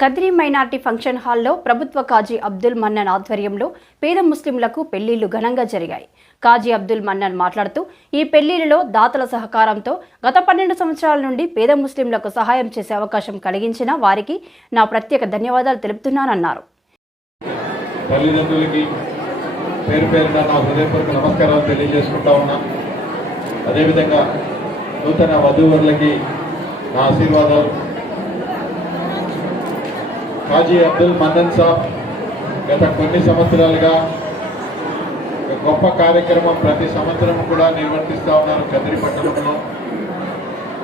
Kadri minority function హాల్లో ప్రభుత్వ కాజీ అబ్దుల్ మన్నన్ ఆధ్వర్యంలో పేద ముస్లింలకు పెళ్లిళ్లు ఘనంగా జరిగాయి. కాజీ అబ్దుల్ మన్నన్ మాట్లాడుతూ, ఈ పెళ్లిళ్లలో దాతల సహకారంతో గత 12 సంవత్సరాల నుండి పేద ముస్లింలకు సహాయం చేసే అవకాశం కలిగించిన వారికి నా ప్రత్యేక ధన్యవాదాలు తెలుపుతున్నానన్నారు. తల్లిదండ్రులకి పేరు పేరున నా హృదయపూర్వక నమస్కారాలు తెలియజేసుకుంటా ఉన్నా. అదేవిధంగా నూతన వధూవరులకి నా ఆశీర్వాదాలు. కాజీ అబ్దుల్ మన్నన్ సాబ్ గత కొన్ని సంవత్సరాలుగా గొప్ప కార్యక్రమం ప్రతి సంవత్సరం కూడా నిర్వర్తిస్తూ ఉన్నారు. కద్రి పట్టణంలో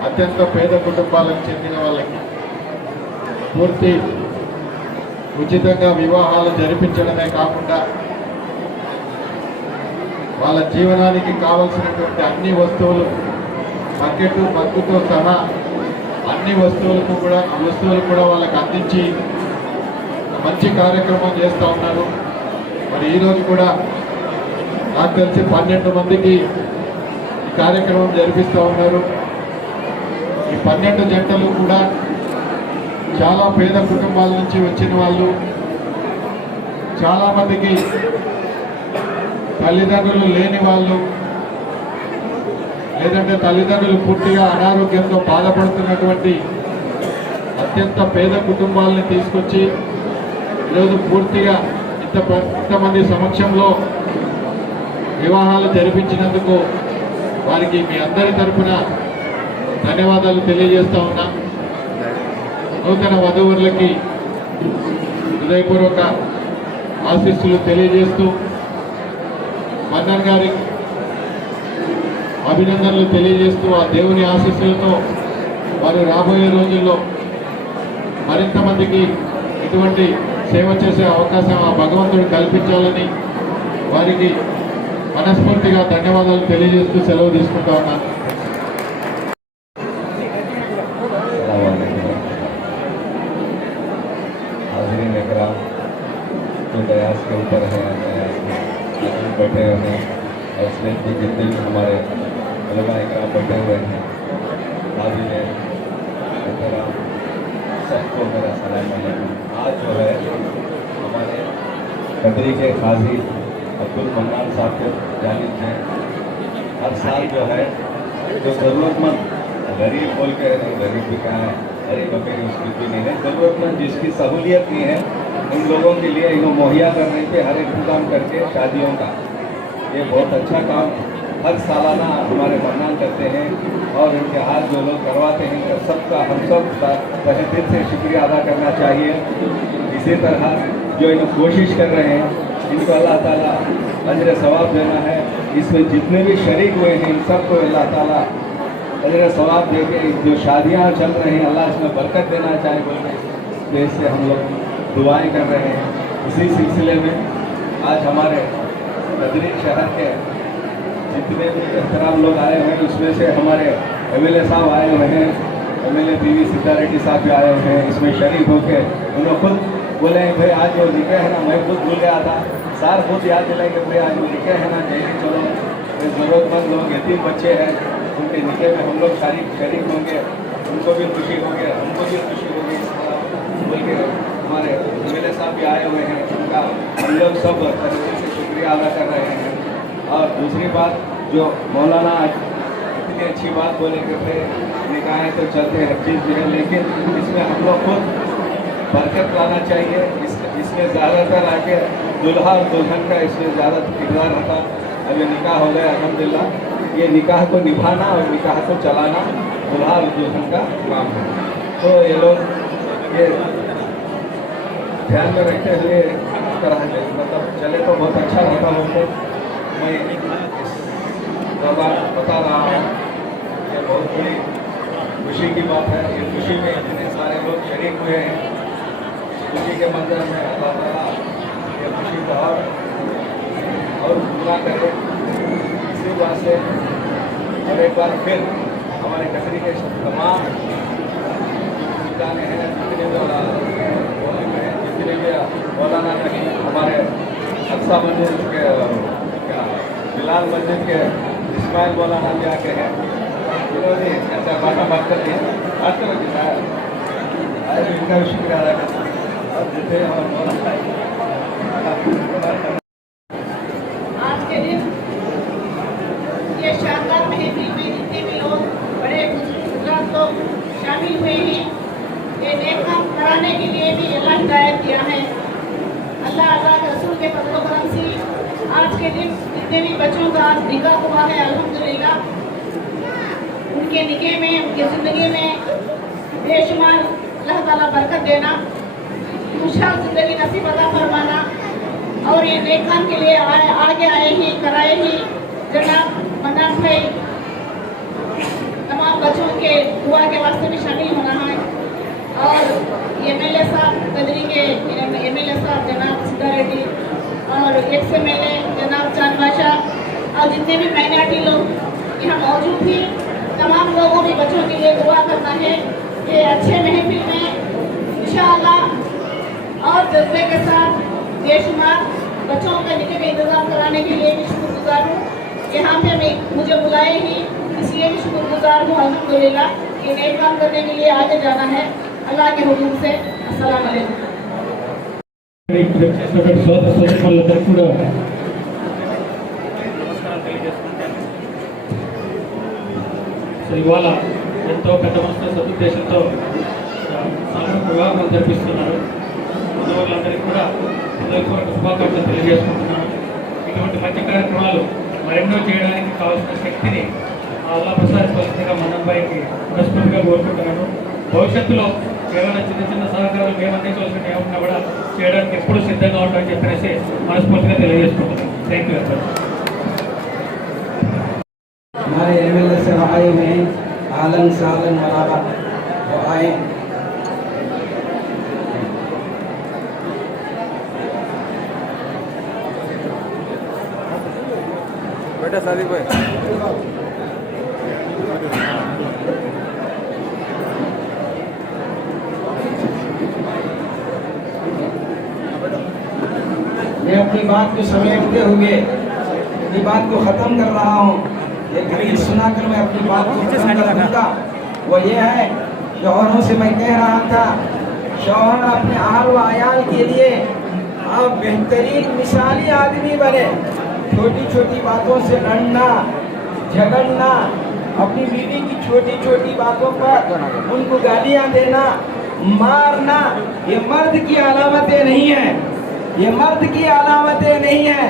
అత్యంత పేద కుటుంబాలకు చెందిన వాళ్ళకి పూర్తి ఉచితంగా వివాహాలు జరిపించడమే కాకుండా వాళ్ళ జీవనానికి కావలసినటువంటి అన్ని వస్తువులు బకెట్ బగ్గుతో సహా అన్ని వస్తువులు కూడా వాళ్ళకి అందించి మంచి కార్యక్రమం చేస్తూ ఉన్నారు. మరి ఈరోజు కూడా నాకు తెలిసి 12 మందికి ఈ కార్యక్రమం జరిపిస్తూ ఉన్నారు. ఈ 12 జంటలు కూడా చాలా పేద కుటుంబాల నుంచి వచ్చిన వాళ్ళు. చాలామందికి తల్లిదండ్రులు లేని వాళ్ళు, లేదంటే తల్లిదండ్రులు పూర్తిగా అనారోగ్యంతో బాధపడుతున్నటువంటి అత్యంత పేద కుటుంబాలని తీసుకొచ్చి ఈరోజు పూర్తిగా ఇంతమంది సమక్షంలో వివాహాలు జరిపించినందుకు వారికి మీ అందరి తరఫున ధన్యవాదాలు తెలియజేస్తా ఉన్నా. నూతన వధూవరులకి హృదయపూర్వక ఆశీస్సులు తెలియజేస్తూ మన్నన్ గారికి అభినందనలు తెలియజేస్తూ ఆ దేవుని ఆశీస్సులతో వారు రాబోయే రోజుల్లో మరింత మందికి ఇటువంటి సేవ చేసే అవకాశం ఆ భగవంతుడు కల్పించాలని వారికి మనస్ఫూర్తిగా ధన్యవాదాలు తెలియజేస్తూ సెలవు తీసుకుంటా ఉన్నాను. प्रयास के ऊपर है, बैठे हुए हैं और इसमें जितने भी हमारे उलमा इकराम बैठे हुए हैं, हाजिर सबको मेरा सलाम अलैकुम। आज जो है हमारे कदरी के काजी अब्दुल मन्नान साहब के जानिब से हर साल जो है जो ज़रूरतमंद गरीब बोल के नहीं, गरीब भी कहाँ है, गरीब अकेले उसकी भी नहीं है, ज़रूरतमंद जिसकी सहूलियत नहीं है उन लोगों के लिए इन्हों मुहैया करने के हर इंतजाम करके शादियों का ये बहुत अच्छा काम हर सालाना हमारे मन्नान करते हैं और इनके हाथ जो लोग करवाते हैं सबका हम सब तहे दिल से शुक्रिया अदा करना चाहिए। इसी तरह जो इन्हों कोशिश कर रहे हैं इनको अल्लाह ताला अजर सवाब देना है। इसमें जितने भी शरीक हुए हैं इन सबको अल्लाह ताला अजर सवाब दे के जो शादियाँ चल रही हैं अल्लाह इसमें बरकत देना चाहे बोल के इससे हम लोग दुआएं कर रहे हैं। इसी सिलसिले में आज हमारे कदरी शहर के जितने भी एहतराम लोग आए हैं उसमें से हमारे MLA साहब आए हुए हैं, MLA बीवी सीता रेड्डी साहब भी आए हुए हैं। इसमें शरीक होकर उन्होंने खुद बोले भाई आज जो निकाह है ना, मैं खुद भूल गया था, सार खुद याद दिलाएंगे भाई आज जो निकाह है ना जल्दी चलो, ज़रूरतमंद लोग यतीम बच्चे हैं उनके निकाह में हम लोग शरीक होंगे, उनको भी खुशी होगी हमको भी खुशी होगी बोल के हमारे MLA साहब भी आए हुए हैं, उनका हम लोग सब तरीके से शुक्रिया अदा कर रहे हैं। और दूसरी बात जो मौलाना इतनी अच्छी बात बोले कि भाई निकाहें तो चलते हैं हर चीज़ भी है, लेकिन इसमें हम लोग खुद बरकत लाना चाहिए। इसमें ज़्यादातर आके दुल्हा और दुल्हन का इसमें ज़्यादा किरदार होता। अब ये निकाह हो गया अल्हम्दुलिल्लाह, ये निकाह को निभाना और निकाह को चलाना दुल्हा और दुल्हन का काम है। तो ये लोग ये ध्यान में रखते हुए इस तरह से मतलब चले तो बहुत अच्छा रहता हमको। मैं इस दरबार बता रहा हूँ, ये बहुत बड़ी खुशी की बात है। इस खुशी में इतने सारे लोग शरीक हुए हैं, खुशी के मंजर में अल्लाह ताला ये खुशी को और पूरा करे। इसी बात से और एक बार फिर हमारे कचरी के तमाम दुकानें हैं जितने भी मौलाना नहीं, हमारे अक्सा मस्जिद के बिलाल मस्जिद के इस्माइल मौलाना भी आके हैं, इन्होंने ऐसा बात कर दिया। आज इनका भी शुक्रिया अदा करता हूँ और जैसे और आज के दिन ये शानदार महफिल में जितने भी लोग बड़े बुजुर्ग लोग शामिल हुए हैं, ये नेक काम कराने के लिए भी अल्लाह हिदायत दिया है। अल्लाह के रसूल के फजल व करम से आज के दिन जितने भी बच्चों का निकाह हुआ है, अल्हम्दुलिल्लाह उनके निकाह में, उनकी ज़िंदगी में बेशुमार अल्लाह ताला बरकत देना, खुशहाल ज़िंदगी नसीब अता फरमाना। और ये नेक काम के लिए आगे आए ही कराए ही जनाब मन्नान भाई तमाम बच्चों के दुआ के वास्ते भी शामिल होना है। और MLA साहब कदरी के MLA साहब जनाब सिद्धा रेड्डी और ex-MLA जनाब चांद बादशाह और जितने भी माइनॉरिटी लोग यहाँ मौजूद थी, तमाम लोगों भी बच्चों के लिए दुआ करना है कि अच्छे महफिल में इंशाअल्लाह और जज्बे के साथ बेशुमार बच्चों के निके में इंतजाम कराने के लिए भी शुक्रगुजार हूँ। यहाँ पे मुझे बुलाए ही इसलिए भी शुक्रगुजार हूँ अल्हम्दुलिल्लाह कि नेक काम करने के लिए आगे जाना है। अल्लाह के हुकूम से अस्सलाम वालेकुम। చేసినటువంటి సోదర సోదరులందరికీ కూడా ఇవాళ ఎంతో పెద్ద మనసుతో సదుద్దేశంతో సామూహిక వివాహం జరిపిస్తున్నారు. సోదరులందరికీ కూడా హృదయపూర్వక శుభాకాంక్షలు తెలియజేసుకుంటున్నాను. ఇటువంటి మంచి కార్యక్రమాలు మరెన్నో చేయడానికి కావాల్సిన శక్తిని అల్లా ప్రసాదించవలసిందిగా మనంబాయికి మనస్ఫూర్తిగా కోరుకుంటున్నాను. భవిష్యత్తులో ఏమైనా చిన్న చిన్న సహకారాలు మేము అందించవలసిన ఏమన్నా కూడా చేయడానికి ఎప్పుడు సిద్ధంగా ఉంటామని చెప్పేసి మనస్ఫూర్తిగా తెలియజేసుకుంటున్నాను. Thank you very much. हमारे MLA से आए हुए हैं, आलन सालन मराबा वो आए। बेटा सादिक भाई मैं अपनी बात को समेटते हुए अपनी बात को ख़त्म कर रहा हूँ। एक हदीस सुनाकर मैं अपनी बात को ख़त्म कर दूँगा। वो ये है, शौहरों से मैं कह रहा था, शौहर अपने अहल व अयाल के लिए आप बेहतरीन मिसाली आदमी बने। छोटी छोटी बातों से लड़ना झगड़ना, अपनी बीवी की छोटी छोटी बातों पर उनको गालियाँ देना, मारना, ये मर्द की अलामतें नहीं हैं। ये मर्द की अलामतें नहीं हैं।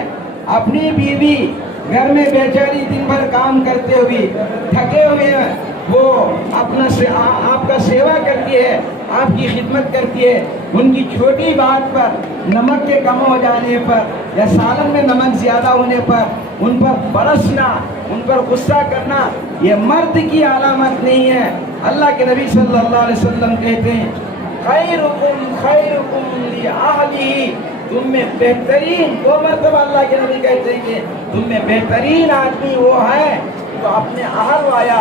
अपनी बीवी घर में बेचारी दिन भर काम करते हुए थके हुए हैं, वो अपना आपका सेवा करती है, आपकी खिदमत करती है। उनकी छोटी बात पर, नमक के कम हो जाने पर या सालन में नमक ज़्यादा होने पर उन पर बरसना, उन पर गुस्सा करना, ये मर्द की अलामत नहीं है। अल्लाह के नबी सल्लल्लाहु अलैहि वसल्लम कहते हैं, खैरुकुम खैरुकुम लिअहलिही, तुम में बेहतरीन, दो मरतबा अल्लाह के नबी कहते हैं कि तुम में बेहतरीन आदमी वो है जो अपने अहल वाया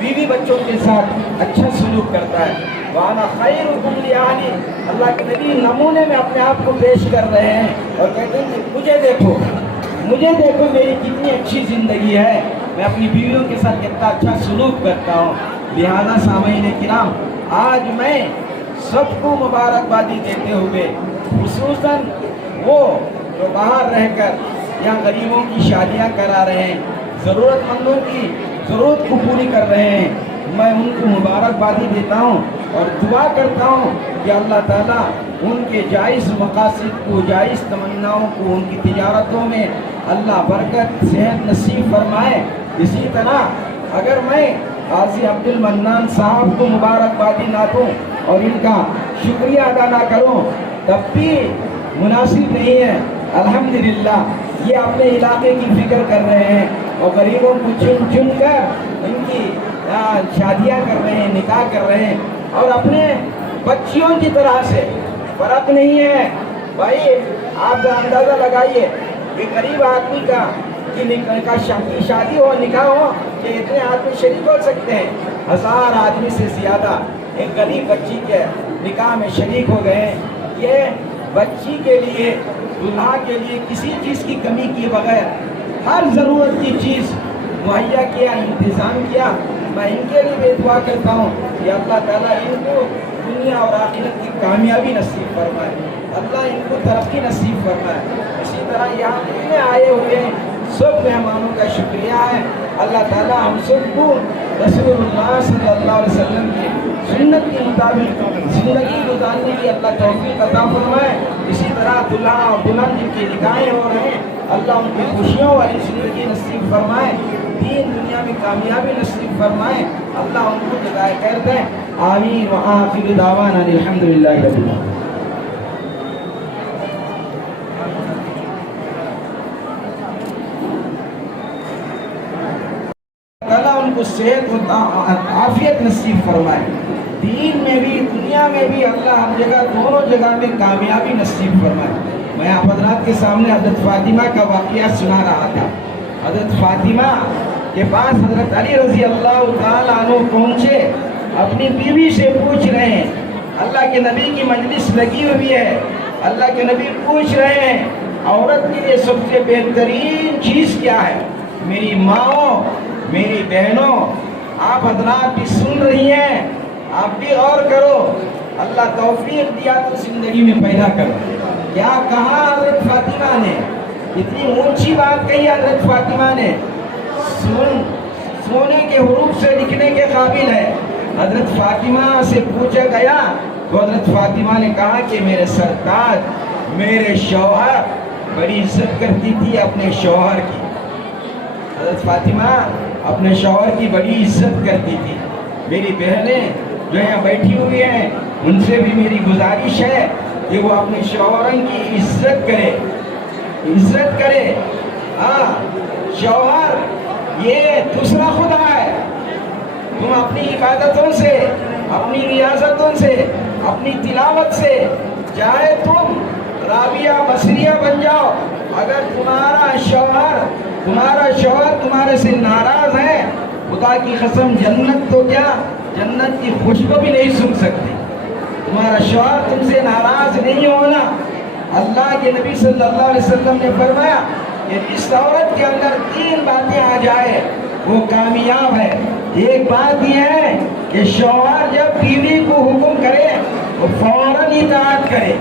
बीवी बच्चों के साथ अच्छा सलूक करता है। वाना खैरुकुम लिअहली, अल्लाह के नबी नमूने में अपने आप को पेश कर रहे हैं और कहते हैं कि मुझे देखो मेरी कितनी अच्छी ज़िंदगी है, मैं अपनी बीवियों के साथ कितना अच्छा सलूक करता हूँ। लिहाजा सामईन किराम, आज मैं सबको मुबारकबादी देते हुए खुसूसन वो जो बाहर रहकर यहाँ गरीबों की शादियाँ करा रहे हैं, ज़रूरतमंदों की ज़रूरत को पूरी कर रहे हैं, मैं उनको मुबारकबादी देता हूँ और दुआ करता हूँ कि अल्लाह ताला उनके जायज़ मकासद को, जायज़ तमन्नाओं को, उनकी तिजारतों में अल्लाह बरकत सेहत नसीब फरमाए। इसी तरह अगर मैं काजी अब्दुल मन्नान साहब को मुबारकबादी ना दूँ और इनका शुक्रिया अदा ना करूँ तब भी मुनासिब नहीं है। अल्हम्दुलिल्लाह ये अपने इलाके की फिक्र कर रहे हैं और गरीबों को चुन चुन कर इनकी शादियाँ कर रहे हैं, निकाह कर रहे हैं और अपने बच्चियों की तरह से फ़र्क नहीं है। भाई आप अंदाज़ा लगाइए कि गरीब आदमी का शादी हो, निकाह हो, कि इतने आदमी शरीक हो सकते हैं, 1000 आदमी से ज़्यादा एक गरीब बच्ची के निकाह में शरीक हो गए। ये बच्ची के लिए, दुल्हा के लिए किसी चीज़ की कमी किए बगैर हर ज़रूरत की चीज़ मुहैया किया, इंतज़ाम किया। मैं इनके लिए भी दुआ करता हूँ कि अल्लाह ताला इनको दुनिया और आखिरत की कामयाबी नसीब फरमाए, अल्लाह इनको तरक्की नसीब फरमाए। इसी तरह यहाँ जितने आए हुए हैं सब मेहमानों का शुक्रिया है। अल्लाह ताला हम सबको रसूलुल्लाह सल्लल्लाहु अलैहि वसल्लम की सुन्नत के मुताबिक ज़िंदगी गुजारने की अल्लाह तौफीक अता फरमाए। इसी तरह दुल्हा और दुल्हन जिनकी निकाहें हो रहे हैं अल्लाह उनकी खुशियों वाली ज़िंदगी नसीब फरमाए, दीन दुनिया में कामयाबी नसीब फरमाए, अल्लाह उनको जज़ाए खैर दे। आमीन व आखिरु दावाना अल्हम्दुलिल्लाहि रब्बिल आलमीन। अल्लाह उनको सेहत व आफियत नसीब फरमाए, दीन में भी दुनिया में भी अल्लाह हर जगह दोनों जगह में कामयाबी नसीब फरमाए। मैं आप हज़रात के सामने हज़रत फातिमा का वाक़या सुना रहा था। हज़रत फातिमा के पास हज़रत अली रज़ी अल्लाह तआला अन्हु पहुँचे, अपनी बीवी से पूछ रहे हैं, अल्लाह के नबी की मजलिस लगी हुई है, अल्लाह के नबी पूछ रहे हैं औरत के लिए सबसे बेहतरीन चीज़ क्या है। मेरी माओ, मेरी बहनों, आप हज़रात भी सुन रही हैं, आप भी और करो, अल्लाह तौफीक दिया तो जिंदगी में पैदा करो। क्या कहा हज़रत फातिमा ने, इतनी ऊंची बात कही हज़रत फातिमा ने, सोने के हुरूफ से लिखने के काबिल है। हज़रत फातिमा से पूछा गया तो हज़रत फातिमा ने कहा कि मेरे सरताज, मेरे शौहर बड़ी इज्जत करती थी अपने शौहर की। हज़रत फातिमा अपने शौहर की बड़ी इज्जत करती थी। मेरी बहनें जो यहाँ बैठी हुई हैं उनसे भी मेरी गुजारिश है कि वो अपने शौहरों की इज्जत करे, इज्जत करे। हाँ, शौहर ये दूसरा खुदा है। तुम अपनी इबादतों से, अपनी रियाजतों से, अपनी तिलावत से चाहे तुम राबिया बसरिया बन जाओ, अगर तुम्हारा शौहर तुम्हारे से नाराज है, खुदा की कसम जन्नत तो क्या, जन्नत की खुशबू भी नहीं सुन सकती। तुम्हारा शौहर तुमसे नाराज नहीं होना। अल्लाह के नबी सल्लल्लाहु अलैहि वसल्लम ने फरमाया कि जिस औरत के अंदर 3 बातें आ जाए वो कामयाब है। एक बात यह है कि शौहर जब बीवी को हुक्म करे वो फौरन इताअत करे,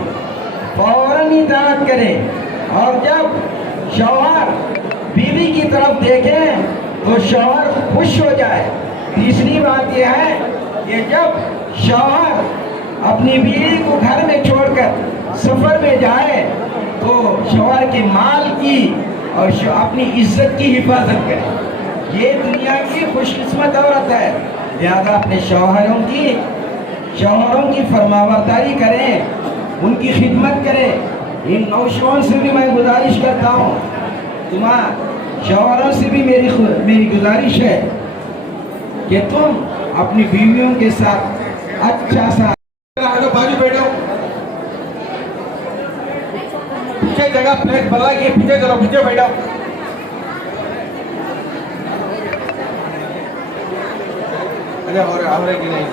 फौरन इताअत करे, और जब शौहर बीवी की तरफ देखे तो शौहर खुश हो जाए। तीसरी बात यह है कि जब शौहर अपनी बीवी को घर में छोड़कर सफर में जाए तो शौहर के माल की और अपनी इज्जत की हिफाजत करे। ये दुनिया की खुशकिस्मत औरत है। लिहाजा अपने शौहरों की फरमाबरदारी करें, उनकी खिदमत करें। इन नौजवान से भी मैं गुजारिश करता हूँ, तुम्हारे शौहरों से भी मेरी गुजारिश है कि तुम अपनी बीवियों के साथ अच्छा सा बाजू बैठो, पीछे जगह प्लेट बदला के पीछे चलो, पीछे बैठो। अरे और कि नहीं